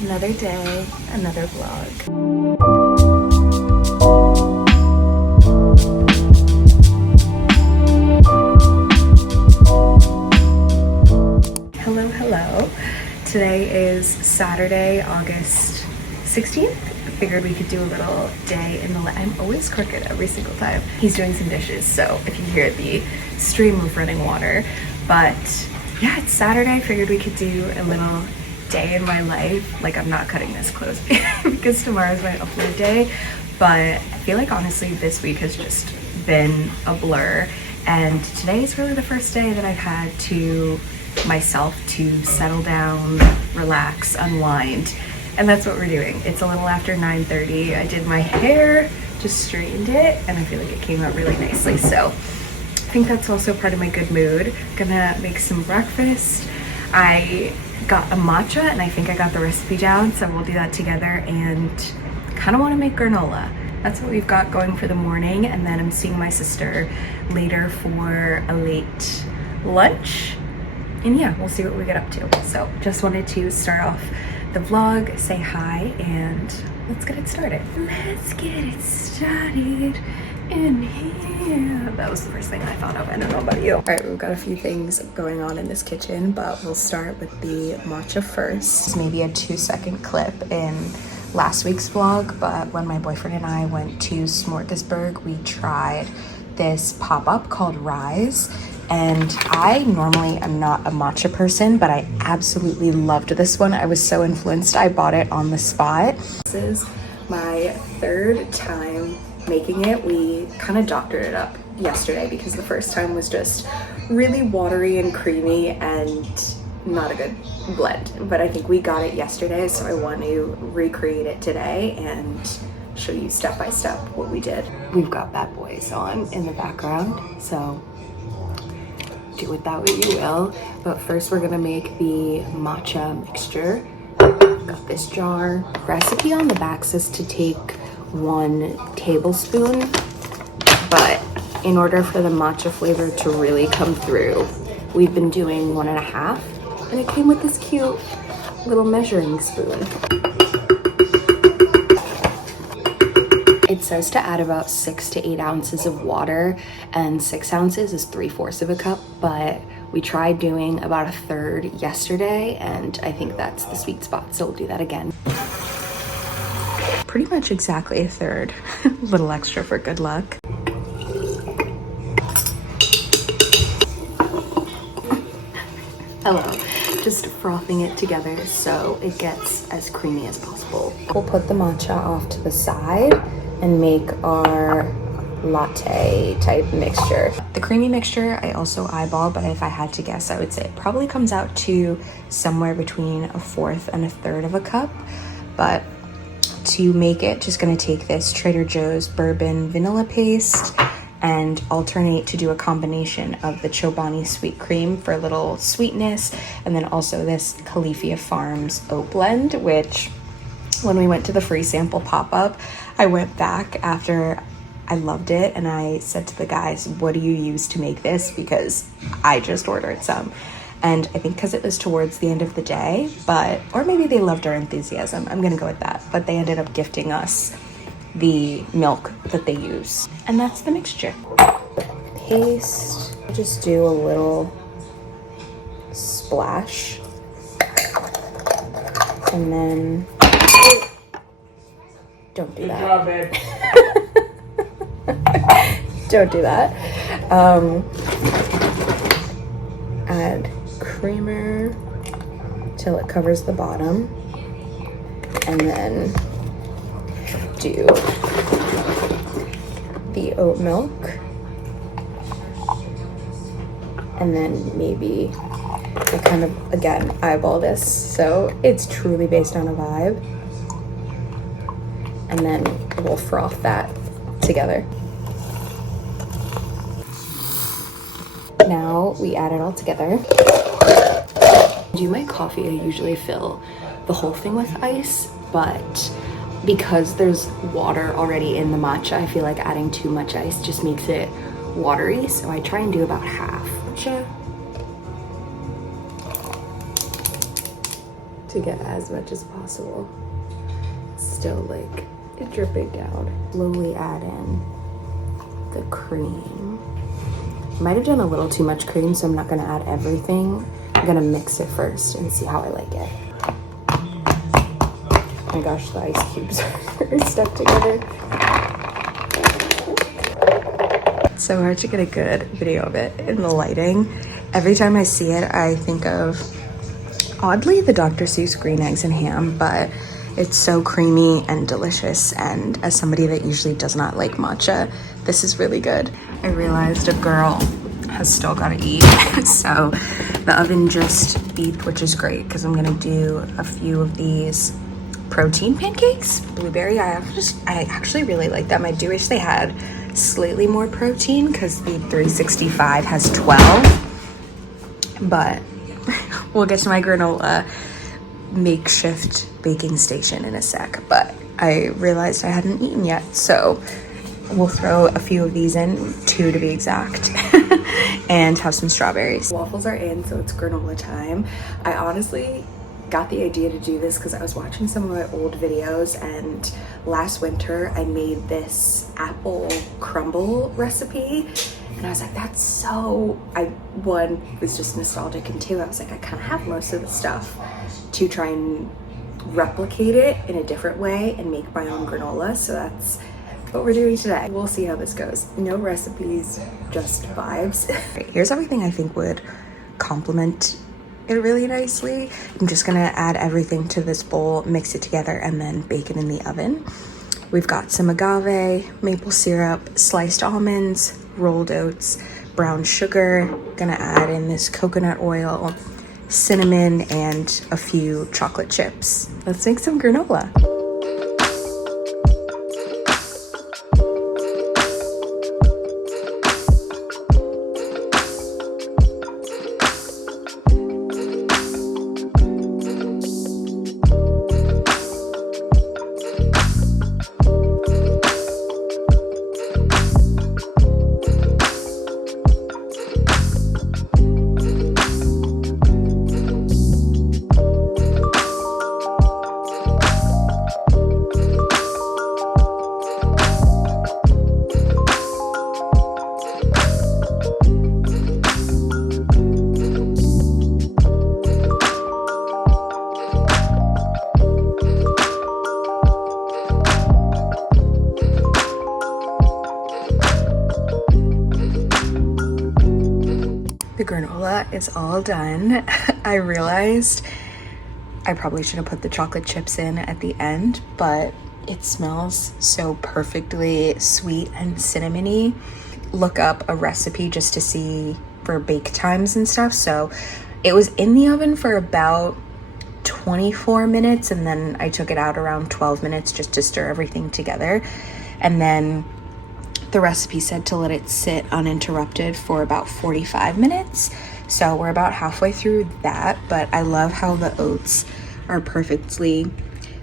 Another day, another vlog. Hello, hello. Today is Saturday, August 16th. I figured we could do a little day in the I'm always crooked every single time. He's doing some dishes, so if you hear the stream of running water. But yeah, it's Saturday. I figured we could do a little day in my life. Like, I'm not cutting this close because tomorrow's my upload day, but I feel like honestly this week has just been a blur, and today is really the first day that I've had to myself to settle down, relax, unwind, and that's what we're doing. It's a little after 9:30. I did my hair, just straightened it, and I feel like it came out really nicely, so I think that's also part of my good mood. Gonna make some breakfast. I got a matcha and I think I got the recipe down, so we'll do that together, and kind of want to make granola. That's what we've got going for the morning, and then I'm seeing my sister later for a late lunch, and yeah, we'll see what we get up to. So just wanted to start off the vlog, say hi, and let's get it started. Let's get it started in here. That was the first thing I thought of. I don't know about you. All right, we've got a few things going on in this kitchen, but we'll start with the matcha first. Maybe a 2-second clip in last week's vlog, but when my boyfriend and I went to Smorgasburg, we tried this pop-up called Rise. And I normally am not a matcha person, but I absolutely loved this one. I was so influenced, I bought it on the spot. This is my third time making it. We kind of doctored it up yesterday because the first time was just really watery and creamy and not a good blend. But I think we got it yesterday, so I want to recreate it today and show you step by step what we did. We've got Bad Boys on in the background, so do with that what you will. But first we're gonna make the matcha mixture. Got this jar. Recipe on the back says to take 1 tablespoon, but in order for the matcha flavor to really come through, we've been doing 1.5, and it came with this cute little measuring spoon. It says to add about 6 to 8 ounces of water, and 6 ounces is 3/4 of a cup, but we tried doing about 1/3 yesterday, and I think that's the sweet spot, so we'll do that again. Pretty much exactly 1/3, a little extra for good luck. Hello, just frothing it together so it gets as creamy as possible. We'll put the matcha off to the side and make our latte type mixture. The creamy mixture I also eyeball, but if I had to guess, I would say it probably comes out to somewhere between 1/4 and 1/3 of a cup. But to make it, just gonna take this Trader Joe's bourbon vanilla paste and alternate to do a combination of the Chobani sweet cream for a little sweetness, and then also this Califia Farms oat blend, which when we went to the free sample pop-up, I went back after I loved it and I said to the guys, what do you use to make this? Because I just ordered some. And I think because it was towards the end of the day, or maybe they loved our enthusiasm, I'm gonna go with that. But they ended up gifting us the milk that they use. And that's the mixture. Paste, just do a little splash. And then, don't do that. Good job, babe. Don't do that. Add creamer till it covers the bottom, and then do the oat milk, and then maybe I kind of, again, eyeball this, so it's truly based on a vibe, and then we'll froth that together. Now we add it all together. To do my coffee, I usually fill the whole thing with ice, but because there's water already in the matcha, I feel like adding too much ice just makes it watery, so I try and do about half. Matcha. to get as much as possible. Still like dripping down. Slowly add in the cream. Might have done a little too much cream, so I'm not gonna add everything. I'm gonna mix it first and see how I like it. Oh my gosh, the ice cubes are stuck together. It's so hard to get a good video of it in the lighting. Every time I see it, I think of, oddly, the Dr. Seuss green eggs and ham, but it's so creamy and delicious, and as somebody that usually does not like matcha, this is really good. I realized a girl has still got to eat, so the oven just beeped, which is great because I'm gonna do a few of these protein pancakes. Blueberry, I actually really like them. I do wish they had slightly more protein because the 365 has 12, but we'll get to my granola makeshift baking station in a sec. But I realized I hadn't eaten yet, so we'll throw a few of these in, 2 to be exact, and have some strawberries. Waffles are in, so it's granola time. I honestly got the idea to do this because I was watching some of my old videos, and last winter I made this apple crumble recipe, and I was like, that's so, one, was just nostalgic, and 2, I was like, I kind of have most of the stuff to try and replicate it in a different way and make my own granola. So that's what we're doing today. We'll see how this goes. No recipes, just vibes. Here's everything I think would complement it really nicely. I'm just gonna add everything to this bowl, mix it together, and then bake it in the oven. We've got some agave, maple syrup, sliced almonds, rolled oats, brown sugar. Gonna add in this coconut oil, cinnamon, and a few chocolate chips. Let's make some granola. The granola is all done. I realized I probably should have put the chocolate chips in at the end, but it smells so perfectly sweet and cinnamony. Look up a recipe just to see for bake times and stuff. So it was in the oven for about 24 minutes, and then I took it out around 12 minutes just to stir everything together. And then the recipe said to let it sit uninterrupted for about 45 minutes. So we're about halfway through that, but I love how the oats are perfectly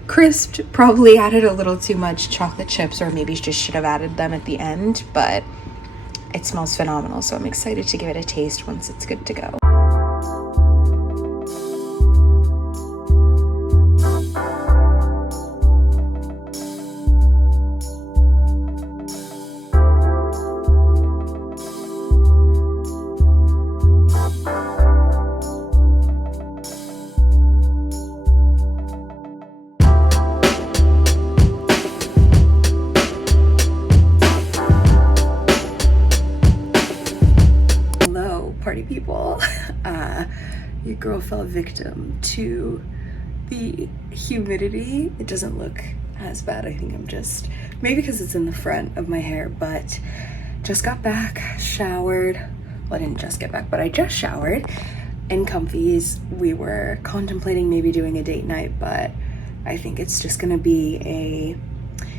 crisped. Probably added a little too much chocolate chips, or maybe just should have added them at the end, but it smells phenomenal. So I'm excited to give it a taste once it's good to go. Party people. Your girl fell victim to the humidity. It doesn't look as bad. I think I'm just, maybe because it's in the front of my hair, but just got back, showered. Well, I didn't just get back, but I just showered in comfies. We were contemplating maybe doing a date night, but I think it's just gonna be a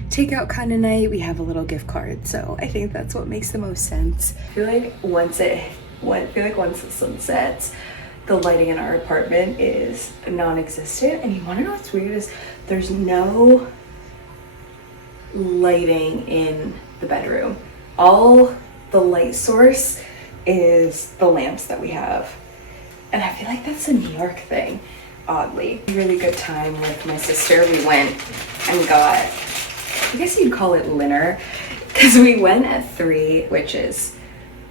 takeout kind of night. We have a little gift card, so I think that's what makes the most sense. I feel like once the sun sets, the lighting in our apartment is non-existent. And you want to know what's weird is there's no lighting in the bedroom. All the light source is the lamps that we have. And I feel like that's a New York thing. oddly. Really good time with my sister. We went and got, I guess you'd call it dinner, because we went at 3, which is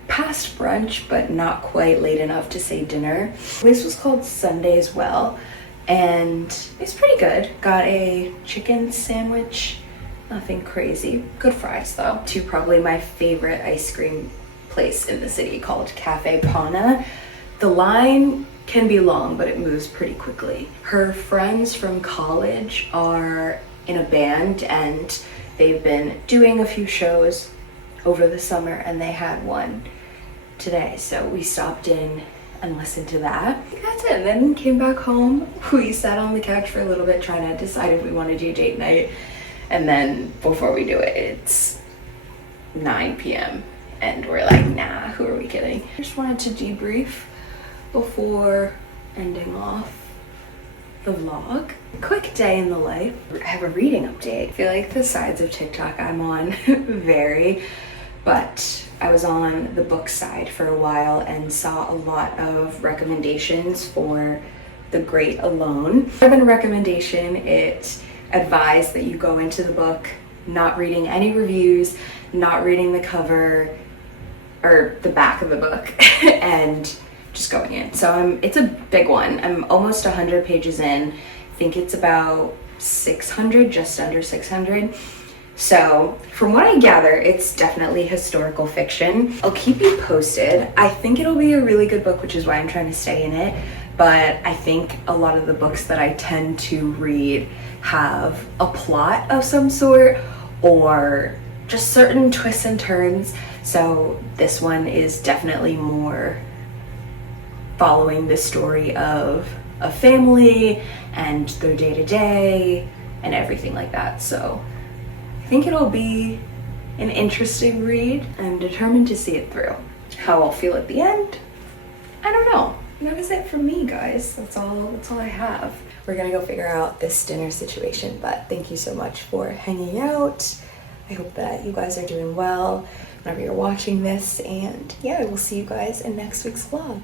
past brunch, but not quite late enough to say dinner. The place was called Sunday as well, and it's pretty good. Got a chicken sandwich, nothing crazy. Good fries though. To probably my favorite ice cream place in the city called Cafe Pana. The line can be long, but it moves pretty quickly. Her friends from college are in a band and they've been doing a few shows over the summer, and they had one today, so we stopped in and listened to that. That's it. And then came back home. We sat on the couch for a little bit trying to decide if we want to do date night, and then before we do it, it's 9 p.m. and we're like, nah, who are we kidding? Just wanted to debrief before ending off the vlog. Quick day in the life. I have a reading update. I feel like the sides of TikTok I'm on vary, but I was on the book side for a while and saw a lot of recommendations for The Great Alone. More than a recommendation, it advised that you go into the book not reading any reviews, not reading the cover or the back of the book, and just going in. So it's a big one. I'm almost 100 pages in. I think it's about 600, just under 600. So from what I gather, it's definitely historical fiction. I'll keep you posted. I think it'll be a really good book, which is why I'm trying to stay in it. But I think a lot of the books that I tend to read have a plot of some sort or just certain twists and turns. So this one is definitely more following the story of a family and their day-to-day and everything like that. So I think it'll be an interesting read. I'm determined to see it through. How I'll feel at the end, I don't know. That is it for me, guys. That's all I have. We're gonna go figure out this dinner situation, but thank you so much for hanging out. I hope that you guys are doing well whenever you're watching this, and yeah, I will see you guys in next week's vlog.